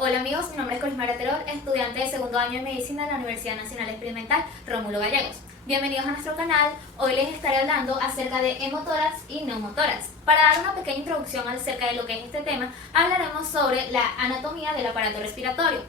Hola amigos, mi nombre es Corismara Terol, estudiante de segundo año de Medicina de la Universidad Nacional Experimental Rómulo Gallegos. Bienvenidos a nuestro canal. Hoy les estaré hablando acerca de hemotórax y neumotórax. Para dar una pequeña introducción acerca de lo que es este tema, hablaremos sobre la anatomía del aparato respiratorio.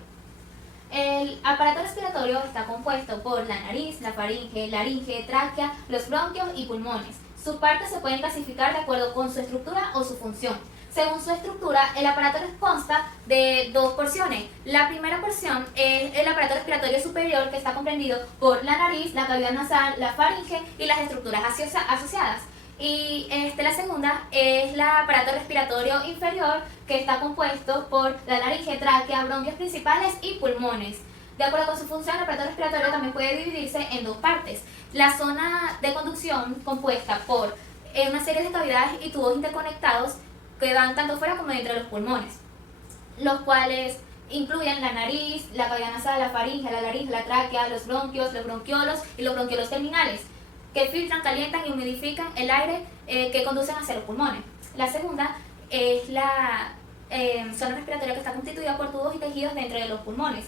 El aparato respiratorio está compuesto por la nariz, la faringe, laringe, tráquea, los bronquios y pulmones. Sus partes se pueden clasificar de acuerdo con su estructura o su función. Según su estructura, el aparato consta de dos porciones. La primera porción es el aparato respiratorio superior, que está comprendido por la nariz, la cavidad nasal, la faringe y las estructuras asociadas. Y la segunda es el aparato respiratorio inferior, que está compuesto por la laringe, tráquea, bronquios principales y pulmones. De acuerdo con su función, el aparato respiratorio también puede dividirse en dos partes. La zona de conducción, compuesta por una serie de cavidades y tubos interconectados que van tanto fuera como dentro de los pulmones, los cuales incluyen la nariz, la cavidad nasal, la faringe, la laringe, la tráquea, los bronquios, los bronquiolos y los bronquiolos terminales, que filtran, calientan y humidifican el aire que conducen hacia los pulmones. La segunda es la zona respiratoria, que está constituida por tubos y tejidos dentro de los pulmones,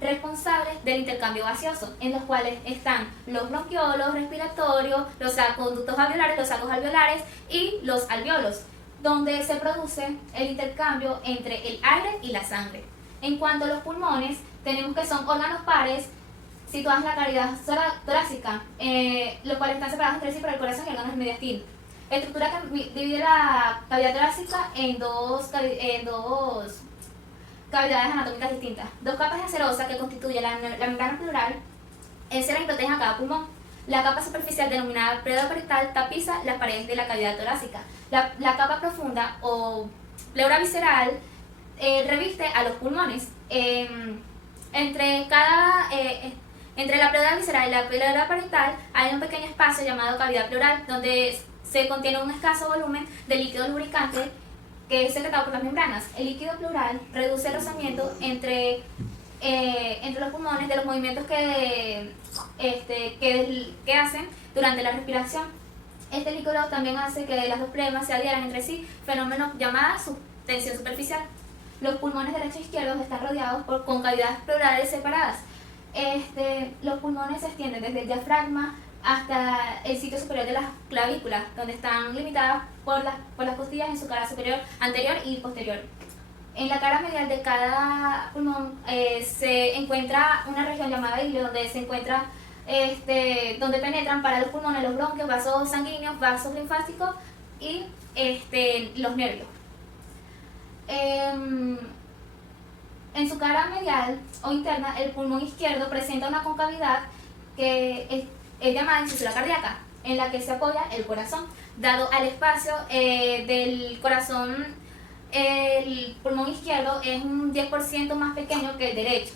responsables del intercambio gaseoso, en los cuales están los bronquiolos respiratorios, los conductos alveolares, los sacos alveolares y los alveolos, donde se produce el intercambio entre el aire y la sangre. En cuanto a los pulmones, tenemos que son órganos pares situados en la cavidad torácica, los cuales están separados entre sí por el corazón y órganos mediastino. Estructura que divide la cavidad torácica en dos cavidades anatómicas distintas. Dos capas de acerosa que constituyen la membrana pleural encierran y protegen a cada pulmón. La capa superficial, denominada pleura tapiza las paredes de la cavidad torácica. La capa profunda o pleura visceral reviste a los pulmones. Entre la pleura visceral y la pleura parietal hay un pequeño espacio llamado cavidad pleural, donde se contiene un escaso volumen de líquido lubricante que es secretado por las membranas. El líquido pleural reduce el rozamiento entre los pulmones de los movimientos que hacen durante la respiración. Este líquido también hace que las dos plemas se adhieran entre sí, fenómeno llamado tensión superficial. Los pulmones derecho e izquierdo están rodeados con cavidades pleurales separadas. Los pulmones se extienden desde el diafragma hasta el sitio superior de las clavículas, donde están limitadas por las costillas en su cara superior, anterior y posterior. En la cara medial de cada pulmón se encuentra una región llamada ilio, donde se encuentra donde penetran para los pulmones los bronquios, vasos sanguíneos, vasos linfáticos y los nervios. En su cara medial o interna, el pulmón izquierdo presenta una concavidad que es llamada incisura cardíaca, en la que se apoya el corazón. Dado al espacio del corazón, el pulmón izquierdo es un 10% más pequeño que el derecho.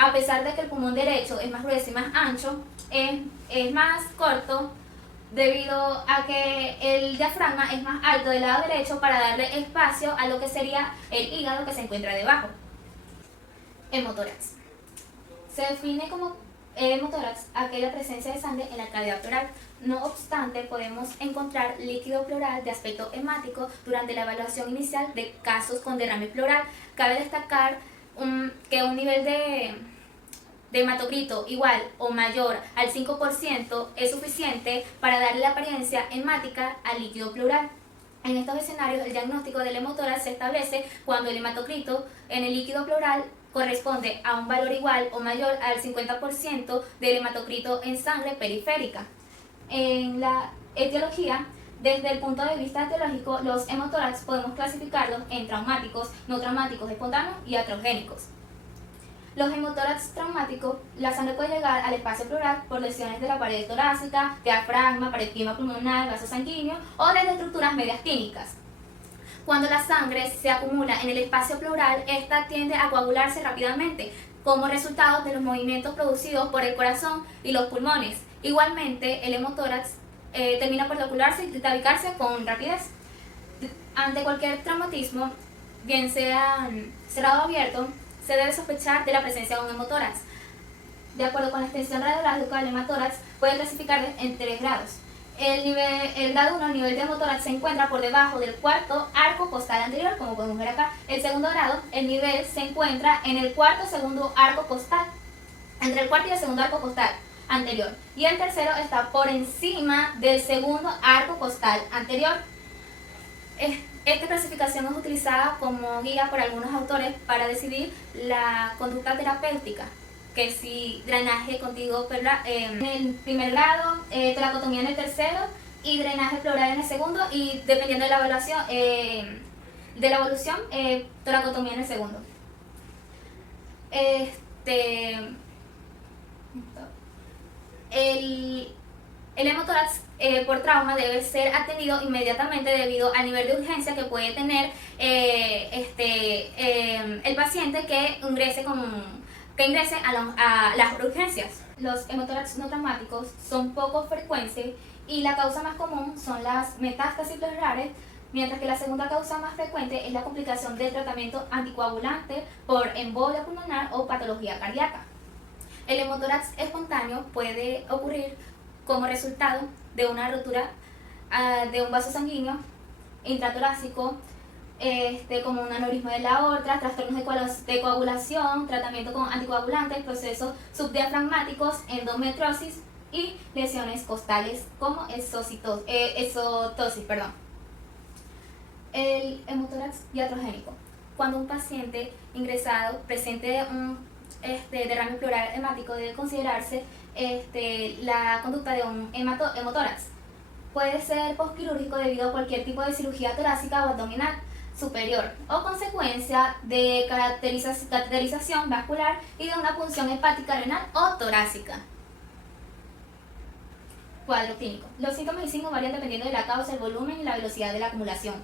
A pesar de que el pulmón derecho es más grueso y más ancho, es más corto debido a que el diafragma es más alto del lado derecho para darle espacio a lo que sería el hígado, que se encuentra debajo. Hemotórax. Se define como hemotórax aquella presencia de sangre en la cavidad pleural. No obstante, podemos encontrar líquido pleural de aspecto hemático durante la evaluación inicial de casos con derrame pleural. Cabe destacar que un nivel de hematocrito igual o mayor al 5% es suficiente para darle la apariencia hemática al líquido pleural. En estos escenarios, el diagnóstico del hemotórax se establece cuando el hematocrito en el líquido pleural corresponde a un valor igual o mayor al 50% del hematocrito en sangre periférica. En la etiología, desde el punto de vista etiológico, los hemotórax podemos clasificarlos en traumáticos, no traumáticos, espontáneos y iatrogénicos. Los hemotórax traumáticos, la sangre puede llegar al espacio pleural por lesiones de la pared torácica, diafragma, parénquima pulmonar, vaso sanguíneo o desde estructuras mediastínicas. Cuando la sangre se acumula en el espacio pleural, esta tiende a coagularse rápidamente, como resultado de los movimientos producidos por el corazón y los pulmones. Igualmente, el hemotórax termina por coagularse y tabicarse con rapidez. Ante cualquier traumatismo, bien sea cerrado o abierto, se debe sospechar de la presencia de un hemotórax. De acuerdo con la extensión radiológica, el hemotórax puede clasificar en 3 grados. El grado 1, el nivel de hemotórax, se encuentra por debajo del cuarto arco costal anterior, como podemos ver acá. El segundo grado, el nivel se encuentra en el segundo arco costal, entre el cuarto y el segundo arco costal anterior. Y el tercero está por encima del segundo arco costal anterior. Esta clasificación es utilizada como guía por algunos autores para decidir la conducta terapéutica, que si drenaje contigo en el primer grado, toracotomía en el tercero y drenaje pleural en el segundo, y dependiendo de la evolución, toracotomía en el segundo. El hemotórax por trauma debe ser atendido inmediatamente debido al nivel de urgencia que puede tener el paciente que ingrese a las urgencias. Los hemotórax no traumáticos son poco frecuentes y la causa más común son las metástasis pleurales, mientras que la segunda causa más frecuente es la complicación del tratamiento anticoagulante por embolia pulmonar o patología cardíaca. El hemotórax espontáneo puede ocurrir como resultado de una rotura de un vaso sanguíneo intratorácico, como un aneurisma de la aorta, trastornos de coagulación, tratamiento con anticoagulantes, procesos subdiafragmáticos, endometriosis y lesiones costales como exotosis. El hemotórax iatrogénico. Cuando un paciente ingresado presente un derrame pleural hemático, debe considerarse la conducta de un hemotórax. Puede ser postquirúrgico debido a cualquier tipo de cirugía torácica o abdominal superior o consecuencia de cateterización vascular y de una punción hepática renal o torácica. Cuadro clínico. Los síntomas y signos varían dependiendo de la causa, el volumen y la velocidad de la acumulación.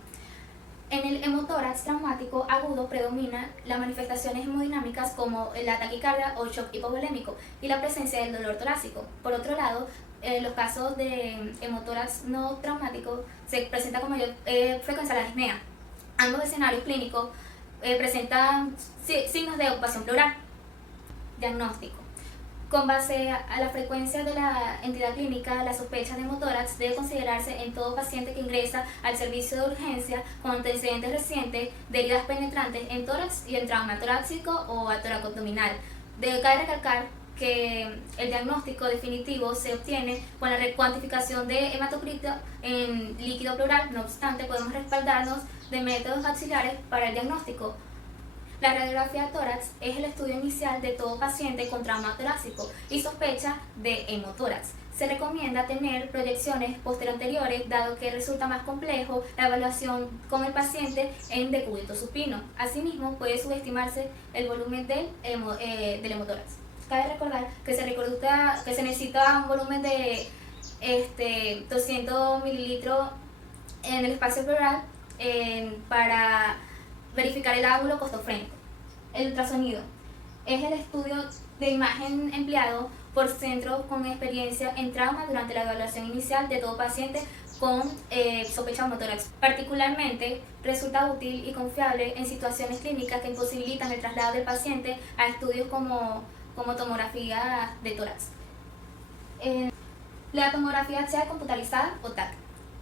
En el hemotórax traumático agudo predomina las manifestaciones hemodinámicas como la taquicardia o shock hipovolémico y la presencia del dolor torácico. Por otro lado, los casos de hemotórax no traumático se presenta con mayor frecuencia la disnea. Ambos escenarios clínicos presentan signos de ocupación pleural. Diagnóstico. Con base a la frecuencia de la entidad clínica, la sospecha de hemotórax debe considerarse en todo paciente que ingresa al servicio de urgencia con antecedentes recientes de heridas penetrantes en tórax y en trauma torácico o toracoabdominal. Cabe recalcar que el diagnóstico definitivo se obtiene con la cuantificación de hematocrito en líquido pleural. No obstante, podemos respaldarnos de métodos auxiliares para el diagnóstico. La radiografía de tórax es el estudio inicial de todo paciente con trauma torácico y sospecha de hemotórax. Se recomienda tener proyecciones posteriores dado que resulta más complejo la evaluación con el paciente en decúbito supino. Asimismo, puede subestimarse el volumen del hemotórax. Cabe recordar que se necesita un volumen de 200 mililitros en el espacio pleural para verificar el ángulo costo-frente. El ultrasonido es el estudio de imagen empleado por centros con experiencia en trauma durante la evaluación inicial de todo paciente con sospecha de hemotórax. Particularmente resulta útil y confiable en situaciones clínicas que imposibilitan el traslado del paciente a estudios como tomografía de tórax. La tomografía axial computarizada o TAC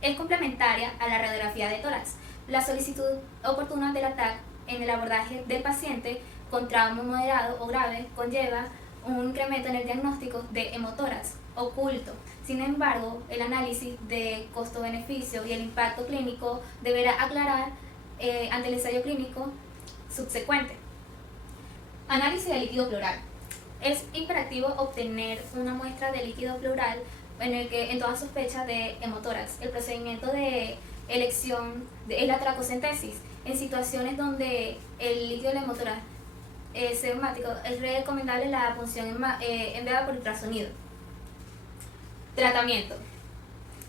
es complementaria a la radiografía de tórax. La solicitud oportuna del TAC en el abordaje del paciente con trauma moderado o grave conlleva un incremento en el diagnóstico de hemotórax oculto. Sin embargo, el análisis de costo-beneficio y el impacto clínico deberá aclarar ante el ensayo clínico subsecuente. Análisis de líquido pleural. Es imperativo obtener una muestra de líquido pleural en toda sospecha de hemotórax. El procedimiento de elección es la toracocentesis. En situaciones donde el líquido del hemotórax es hemático, es recomendable la punción enviada por ultrasonido. Tratamiento.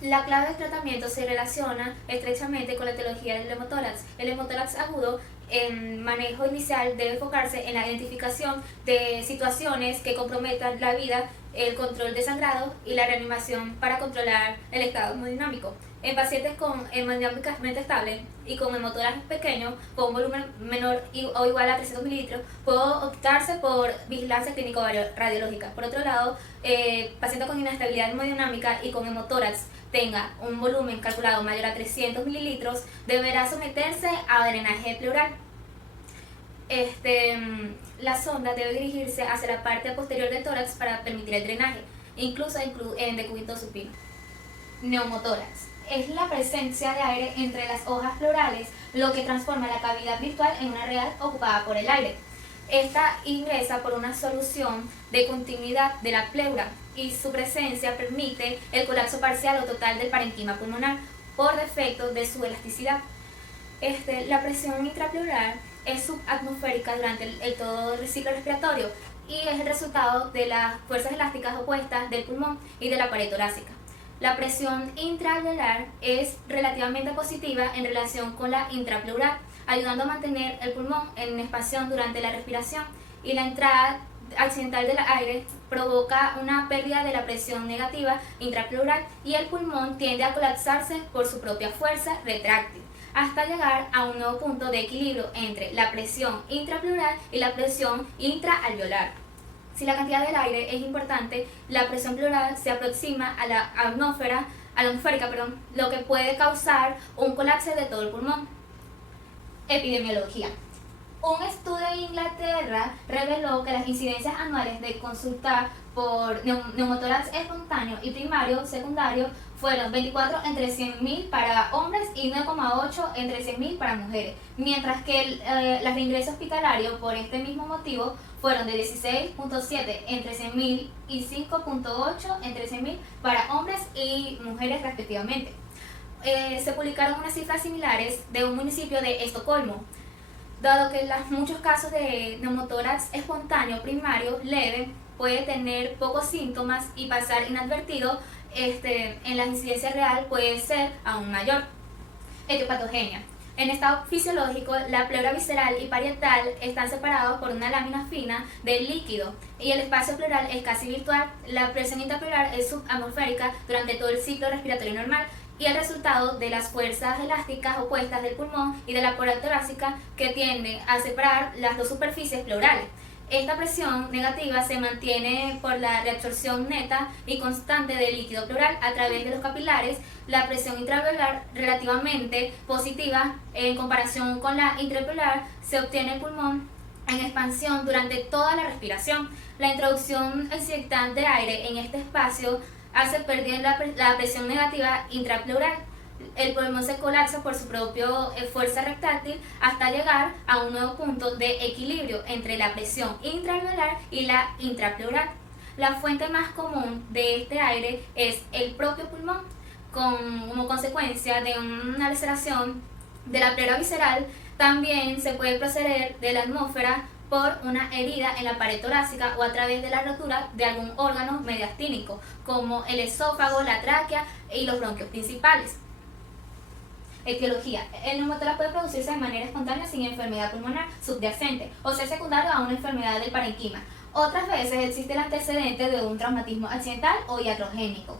La clave del tratamiento se relaciona estrechamente con la etiología del hemotórax. El hemotórax agudo, en manejo inicial, debe enfocarse en la identificación de situaciones que comprometan la vida, el control de sangrado y la reanimación para controlar el estado hemodinámico. En pacientes con hemodinámicamente estable y con hemotórax pequeño, con un volumen menor o igual a 300 mililitros, puede optarse por vigilancia clínico-radiológica. Por otro lado, pacientes con inestabilidad hemodinámica y con hemotórax tenga un volumen calculado mayor a 300 mililitros, deberá someterse a drenaje pleural. La sonda debe dirigirse hacia la parte posterior del tórax para permitir el drenaje, incluso en decúbito supino. Neumotórax es la presencia de aire entre las hojas pleurales, lo que transforma la cavidad virtual en una real ocupada por el aire. Esta ingresa por una solución de continuidad de la pleura y su presencia permite el colapso parcial o total del parenquima pulmonar por defecto de su elasticidad. La presión intrapleural es subatmosférica durante todo el ciclo respiratorio y es el resultado de las fuerzas elásticas opuestas del pulmón y de la pared torácica. La presión intraalveolar es relativamente positiva en relación con la intrapleural, ayudando a mantener el pulmón en expansión durante la respiración, y la entrada accidental del aire provoca una pérdida de la presión negativa intrapleural y el pulmón tiende a colapsarse por su propia fuerza retráctil, hasta llegar a un nuevo punto de equilibrio entre la presión intrapleural y la presión intraalveolar. Si la cantidad del aire es importante, la presión pleural se aproxima a la atmosférica, lo que puede causar un colapso de todo el pulmón. Epidemiología. Un estudio en Inglaterra reveló que las incidencias anuales de consulta por neumotórax espontáneo y primario secundario fueron 24 entre 100.000 para hombres y 9,8 entre 100.000 para mujeres, mientras que las de ingreso hospitalario por este mismo motivo fueron de 16,7 entre 100.000 y 5,8 entre 100.000 para hombres y mujeres respectivamente. Se publicaron unas cifras similares de un municipio de Estocolmo. Dado que muchos casos de neumotórax espontáneo primario leve puede tener pocos síntomas y pasar inadvertido, en la incidencia real puede ser aún mayor. Etiopatogenia. En estado fisiológico, la pleura visceral y parietal están separados por una lámina fina de líquido y el espacio pleural es casi virtual. La presión intrapleural es subatmosférica durante todo el ciclo respiratorio normal y el resultado de las fuerzas elásticas opuestas del pulmón y de la pared torácica que tienden a separar las dos superficies pleurales. Esta presión negativa se mantiene por la reabsorción neta y constante del líquido pleural a través de los capilares. La presión intraalveolar relativamente positiva en comparación con la intrapleural se obtiene el pulmón en expansión durante toda la respiración. La introducción accidental de aire en este espacio hace perder la presión negativa intrapleural. El pulmón se colapsa por su propia fuerza retráctil hasta llegar a un nuevo punto de equilibrio entre la presión intraalveolar y la intrapleural. La fuente más común de este aire es el propio pulmón, como consecuencia de una laceración de la pleura visceral. También se puede proceder de la atmósfera por una herida en la pared torácica o a través de la rotura de algún órgano mediastínico, como el esófago, la tráquea y los bronquios principales. Etiología. El neumotórax puede producirse de manera espontánea sin enfermedad pulmonar subyacente o ser secundario a una enfermedad del parenquima. Otras veces existe el antecedente de un traumatismo accidental o iatrogénico.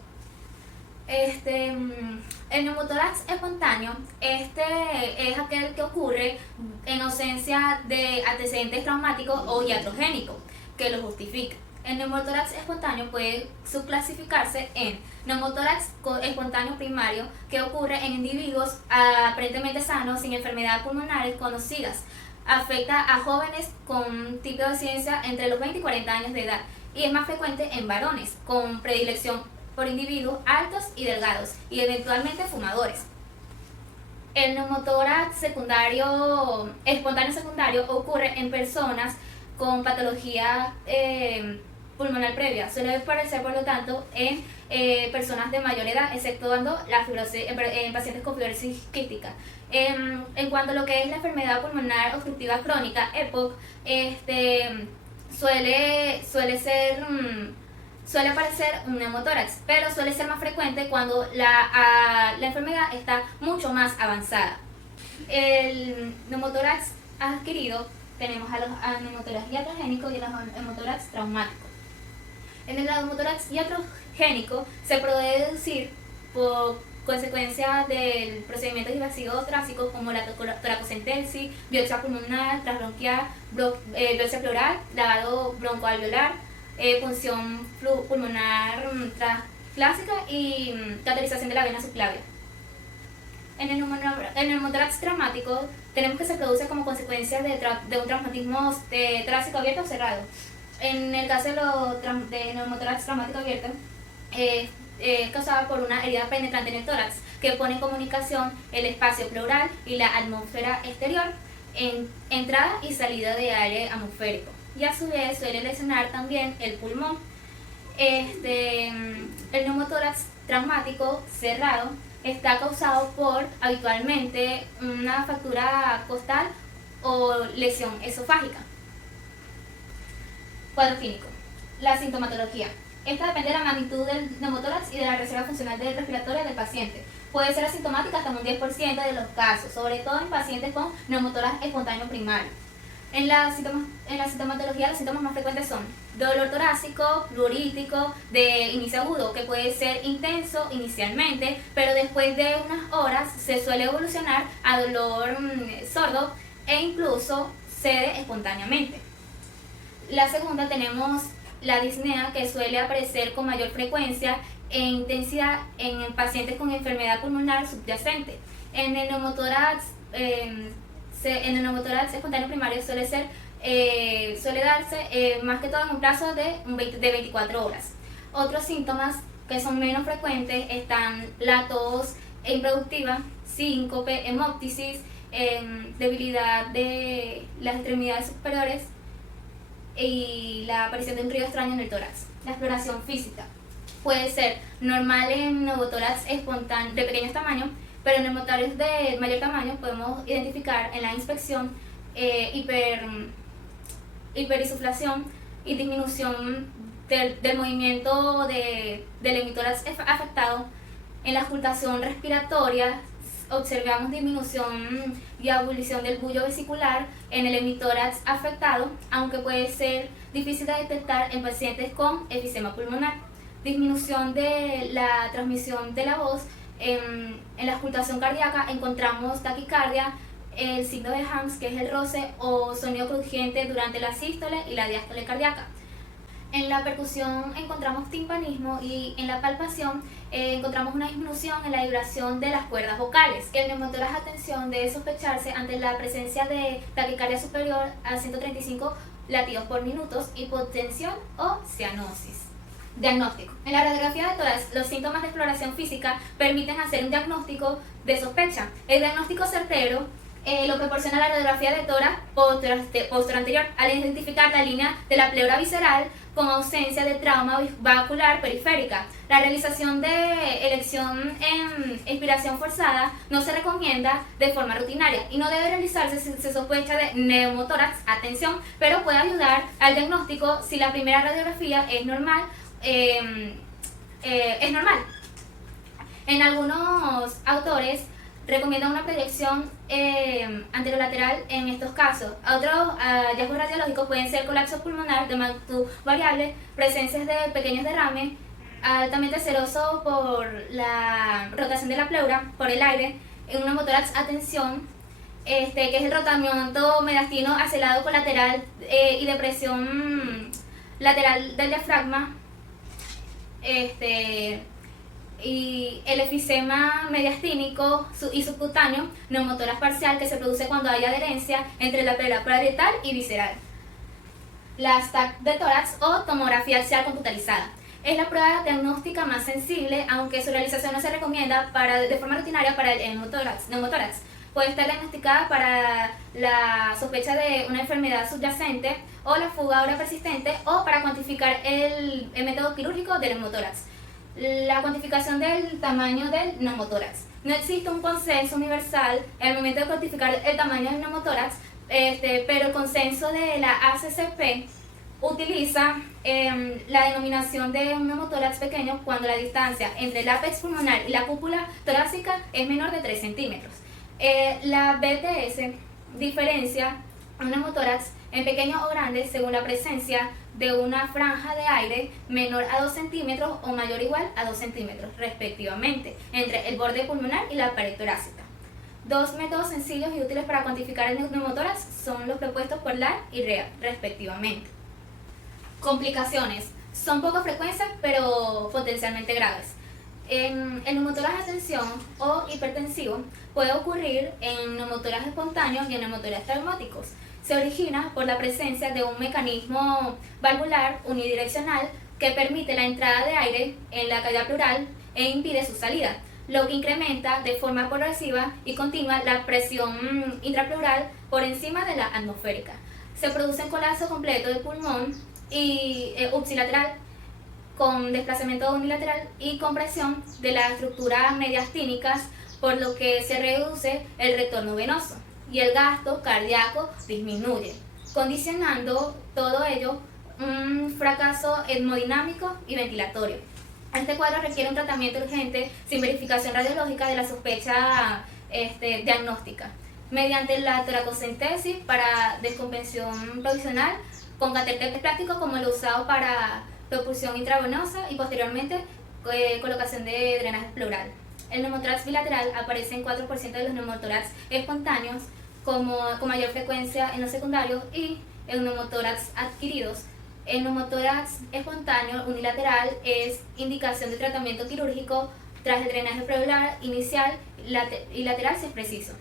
El neumotórax espontáneo es aquel que ocurre en ausencia de antecedentes traumáticos o iatrogénicos que lo justifican. El neumotórax espontáneo puede subclasificarse en neumotórax espontáneo primario, que ocurre en individuos aparentemente sanos sin enfermedades pulmonares conocidas. Afecta a jóvenes con tipo de incidencia entre los 20 y 40 años de edad y es más frecuente en varones, con predilección por individuos altos y delgados y eventualmente fumadores. El neumotórax espontáneo secundario ocurre en personas con patología pulmonar previa. Suele aparecer, por lo tanto, en personas de mayor edad, exceptuando la fibrosis, en pacientes con fibrosis quística. En cuanto a lo que es la enfermedad pulmonar obstructiva crónica, EPOC, suele aparecer un neumotórax, pero suele ser más frecuente cuando la enfermedad está mucho más avanzada. El neumotórax adquirido tenemos a los neumotórax iatrogénicos y a los neumotórax traumáticos. En el neumotórax iatrogénico se puede deducir por consecuencia del procedimiento invasivo torácico como la toracocentesis, biopsia pulmonar, transbronquial, biopsia pleural, lavado broncoalveolar, punción pulmonar clásica y cateterización de la vena subclavia. En el neumotórax traumático tenemos que se produce como consecuencia de un traumatismo torácico abierto o cerrado. En el caso de neumotórax traumático abierto, es causada por una herida penetrante en el tórax que pone en comunicación el espacio pleural y la atmósfera exterior en entrada y salida de aire atmosférico, y a su vez suele lesionar también el pulmón. El neumotórax traumático cerrado está causado por habitualmente una fractura costal o lesión esofágica. Cuadro clínico. La sintomatología. Esta depende de la magnitud del neumotórax y de la reserva funcional respiratoria del paciente. Puede ser asintomática hasta un 10% de los casos, sobre todo en pacientes con neumotórax espontáneo primario. En la sintomatología, los síntomas más frecuentes son dolor torácico, plurítico, de inicio agudo, que puede ser intenso inicialmente, pero después de unas horas se suele evolucionar a dolor sordo e incluso cede espontáneamente. La segunda tenemos la disnea, que suele aparecer con mayor frecuencia e intensidad en pacientes con enfermedad pulmonar subyacente. En el neumotórax espontáneo primario suele darse más que todo en un plazo de 24 horas. Otros síntomas que son menos frecuentes están la tos improductiva, síncope, hemóptisis, debilidad de las extremidades superiores y la aparición de un ruido extraño en el tórax. La exploración física puede ser normal en neumotórax espontáneo de pequeño tamaño, pero en neumotórax de mayor tamaño podemos identificar en la inspección hiperisuflación y disminución del movimiento del hemitórax afectado. En la auscultación respiratoria observamos disminución y abolición del bullo vesicular en el hemitórax afectado, aunque puede ser difícil de detectar en pacientes con efisema pulmonar. Disminución de la transmisión de la voz. En la auscultación cardíaca encontramos taquicardia, el signo de Hams, que es el roce o sonido crujiente durante la sístole y la diástole cardíaca. En la percusión encontramos timpanismo y en la palpación encontramos una disminución en la vibración de las cuerdas vocales. El neumotórax atención debe sospecharse ante la presencia de taquicardia superior a 135 latidos por minuto, hipotensión o cianosis. Diagnóstico. En la radiografía de tórax, los síntomas de exploración física permiten hacer un diagnóstico de sospecha. El diagnóstico certero lo proporciona la radiografía de tórax posterior anterior, al identificar la línea de la pleura visceral con ausencia de trauma vascular periférica. La realización de elección en expiración forzada no se recomienda de forma rutinaria y no debe realizarse si se sospecha de neumotórax, atención, pero puede ayudar al diagnóstico si la primera radiografía es normal. En algunos autores recomiendan una proyección anterolateral en estos casos. Otros hallazgos radiológicos pueden ser colapso pulmonar de magnitud variable, presencias de pequeños derrames, altamente seroso por la rotación de la pleura, por el aire, en un neumotórax atención, que es el rotamiento mediastino hacia el lado colateral y depresión lateral del diafragma, y el efisema mediastínico y subcutáneo, neumotórax parcial, que se produce cuando hay adherencia entre la pleura parietal y visceral. La STAC de tórax o tomografía axial computarizada es la prueba diagnóstica más sensible, aunque su realización no se recomienda de forma rutinaria para el neumotórax. Puede estar diagnosticada para la sospecha de una enfermedad subyacente o la fuga aura persistente, o para cuantificar el método quirúrgico del neumotórax. La cuantificación del tamaño del neumotórax. No existe un consenso universal en el momento de cuantificar el tamaño del neumotórax, pero el consenso de la ACCP utiliza la denominación de un neumotórax pequeño cuando la distancia entre el ápex pulmonar y la cúpula torácica es menor de 3 centímetros. La BTS diferencia un neumotórax en pequeño o grande según la presencia de una franja de aire menor a 2 centímetros o mayor o igual a 2 centímetros, respectivamente, entre el borde pulmonar y la pared torácica. Dos métodos sencillos y útiles para cuantificar el neumotórax son los propuestos por Lahr y Rea, respectivamente. Complicaciones. Son poco frecuentes, pero potencialmente graves. El neumotórax de tensión o hipertensivo puede ocurrir en neumotórax espontáneos y en neumotórax traumáticos. Se origina por la presencia de un mecanismo valvular unidireccional que permite la entrada de aire en la cavidad pleural e impide su salida, lo que incrementa de forma progresiva y continua la presión intrapleural por encima de la atmosférica. Se produce un colapso completo del pulmón y upsilateral con desplazamiento unilateral y compresión de las estructuras mediastínicas, por lo que se reduce el retorno venoso y el gasto cardíaco disminuye, condicionando todo ello un fracaso hemodinámico y ventilatorio. Este cuadro requiere un tratamiento urgente sin verificación radiológica de la sospecha diagnóstica, mediante la toracocentesis para descompensión provisional con catéter plástico como lo usado para propulsión intravenosa y posteriormente colocación de drenaje pleural. El neumotórax bilateral aparece en 4% de los neumotórax espontáneos con mayor frecuencia en los secundarios y en neumotórax adquiridos. El neumotórax espontáneo unilateral es indicación de tratamiento quirúrgico tras el drenaje pleural inicial y lateral si es preciso.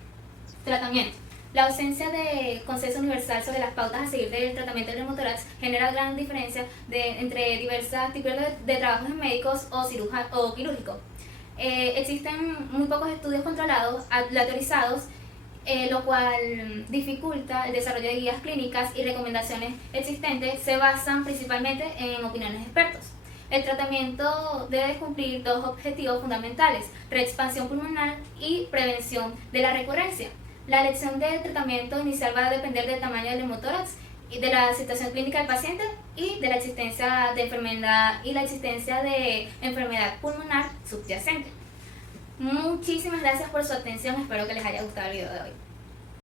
Tratamiento. La ausencia de consenso universal sobre las pautas a seguir del tratamiento del neumotórax genera gran diferencia entre diversos tipos de trabajos médicos o quirúrgicos. Existen muy pocos estudios controlados, aleatorizados, lo cual dificulta el desarrollo de guías clínicas y recomendaciones existentes se basan principalmente en opiniones de expertos. El tratamiento debe cumplir dos objetivos fundamentales: reexpansión pulmonar y prevención de la recurrencia. La elección del tratamiento inicial va a depender del tamaño del neumotórax y de la situación clínica del paciente y de la existencia de enfermedad pulmonar subyacente. Muchísimas gracias por su atención, espero que les haya gustado el video de hoy.